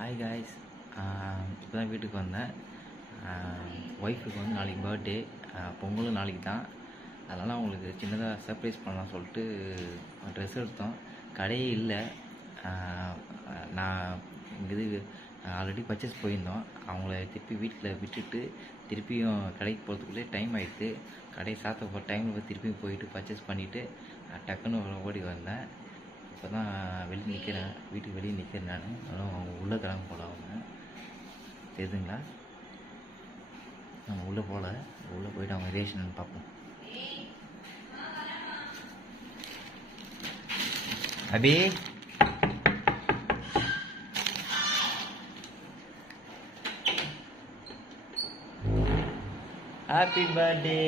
Hi guys, இப்போ தான் வீட்டுக்கு வந்தேன். ஒய்ஃபுக்கு வந்து நாளைக்கு பர்த்டே, பொங்கலும் நாளைக்கு தான். அதனால் அவங்களுக்கு சின்னதாக சர்ப்ரைஸ் பண்ணலாம் சொல்லிட்டு ட்ரெஸ் எடுத்தோம். கடையே இல்லை. நான் இது ஆல்ரெடி பர்ச்சேஸ் போயிருந்தோம். அவங்கள திருப்பி வீட்டில் விட்டுட்டு திருப்பியும் கடைக்கு போகிறதுக்குள்ளே டைம் ஆகிடுது. கடையை சாத்த போகிற டைமில் திருப்பியும் போயிட்டு பர்ச்சேஸ் பண்ணிவிட்டு டக்குன்னு ஓடி வந்தேன். இப்போ தான் வெளியே நிற்கிறேன், வீட்டுக்கு வெளியே நிற்கிறேன் நான். அதனால் அவங்க உள்ளே கிளம்ப போகல. அவங்க தெரியுதுங்களா, நம்ம உள்ளே போகல. உள்ளே போயிட்டு அவங்க ரியாக்ஷன் பார்ப்போம். அபி, ஹாப்பி பர்த்டே.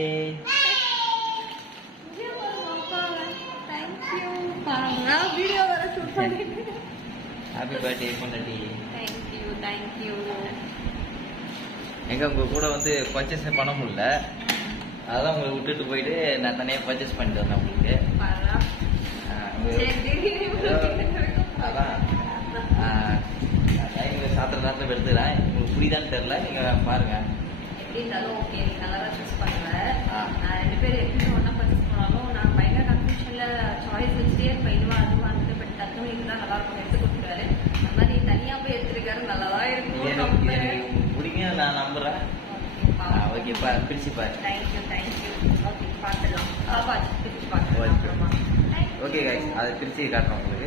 ஹாப்பி பர்த்டே பொண்டாட்டி. தேங்க்யூ. எங்க உங்க கூட வந்து பர்ச்சேஸ் பண்ண முடியல, அதான் உங்களை விட்டுட்டு போயிட்டு நான் தனியாக பர்ச்சேஸ் பண்ணிட்டு வந்தேன் உங்களுக்கு. அதான் டைமில் சாப்பிட்ற நேரத்தில் எடுத்துக்கிறேன். உங்களுக்கு புரியுதான்னு தெரில, நீங்கள் பாருங்க. எப்படி இருந்தாலும் ஓகே, நீ நல்லா தான் சூஸ் பண்ணுவேன். ரெண்டு பேர் எப்படி ஒன்றா பர்ச்சேஸ் பண்ணாலும் நான் பயங்கர கன்ஃபியூஷனில் சாய்ஸ் வச்சுட்டே இருப்பேன். இதுவா அதுவா வந்து பட் டக்குனு இதுதான் நல்லா இருக்கும் எடுத்து கொடுத்துருவாரு. அந்த மாதிரி தனியாக போய் எடுத்துருக்காரு, நல்லா தான் இருக்கும். பிடிங்க, நான் நம்புகிறேன். ஓகேப்பா, பிரிச்சு பாரு. தேங்க்யூ. ஓகே, பார்த்துடலாம். பாப்பா பிரிச்சு பார்த்துக்கலாம். ஓகே கைஸ், அதை பிரிச்சு காட்டுறோம் உங்களுக்கு.